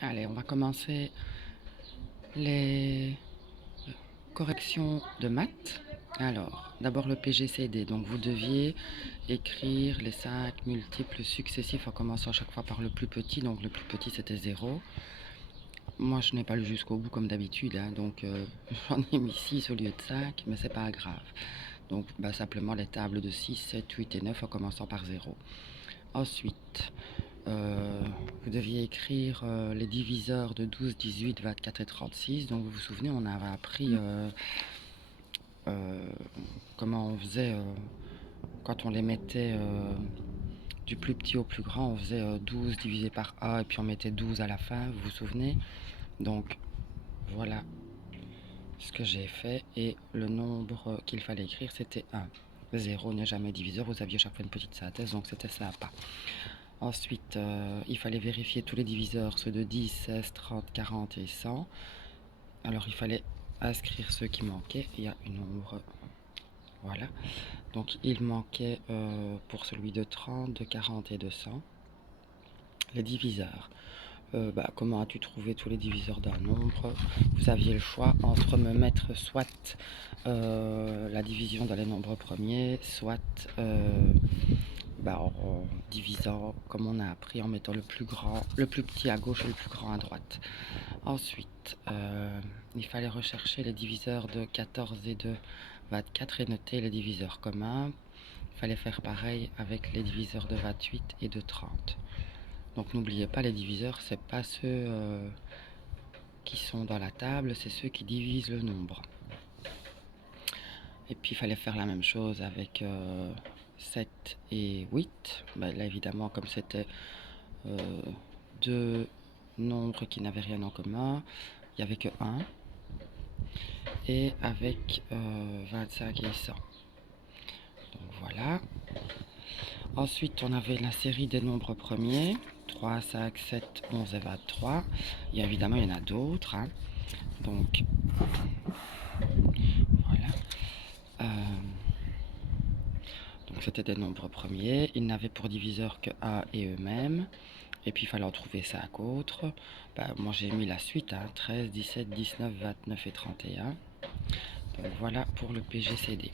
Allez, on va commencer les corrections de maths. Alors, d'abord le PGCD. Donc, vous deviez écrire les 5 multiples successifs en commençant à chaque fois par le plus petit. Donc, le plus petit, c'était 0. Moi, je n'ai pas lu jusqu'au bout comme d'habitude, hein, donc j'en ai mis 6 au lieu de 5, mais c'est pas grave. Donc, simplement les tables de 6, 7, 8 et 9 en commençant par 0. Ensuite, vous deviez écrire les diviseurs de 12, 18, 24 et 36. Donc vous vous souvenez, on avait appris comment on faisait quand on les mettait du plus petit au plus grand. On faisait 12 divisé par A et puis on mettait 12 à la fin, vous vous souvenez? Donc voilà ce que j'ai fait, et le nombre qu'il fallait écrire, c'était 1. 0 n'est jamais diviseur, vous aviez chaque fois une petite synthèse, donc c'était sympa. Ensuite, il fallait vérifier tous les diviseurs, ceux de 10, 16, 30, 40 et 100. Alors, il fallait inscrire ceux qui manquaient. Il y a une nombre. Voilà. Donc, il manquait pour celui de 30, de 40 et de 100 les diviseurs. Comment as-tu trouvé tous les diviseurs d'un nombre? Vous aviez le choix entre me mettre soit la division dans les nombres premiers, soit en divisant, comme on a appris, en mettant le plus petit à gauche et le plus grand à droite. Ensuite, il fallait rechercher les diviseurs de 14 et de 24 et noter les diviseurs communs. Il fallait faire pareil avec les diviseurs de 28 et de 30. Donc n'oubliez pas, les diviseurs, c'est pas ceux qui sont dans la table, c'est ceux qui divisent le nombre. Et puis il fallait faire la même chose avec 7 et 8. Là évidemment, comme c'était deux nombres qui n'avaient rien en commun, il n'y avait que 1. Et avec 25 et 100. Donc voilà. Ensuite, on avait la série des nombres premiers. 3, 5, 7, 11 et 23. Et évidemment, il y en a d'autres. Hein. Donc, voilà. Donc, c'était des nombres premiers. Ils n'avaient pour diviseur que A et eux-mêmes. Et puis, il fallait en trouver 5 autres. Moi, j'ai mis la suite. 13, 17, 19, 29 et 31. Donc, voilà pour le PGCD.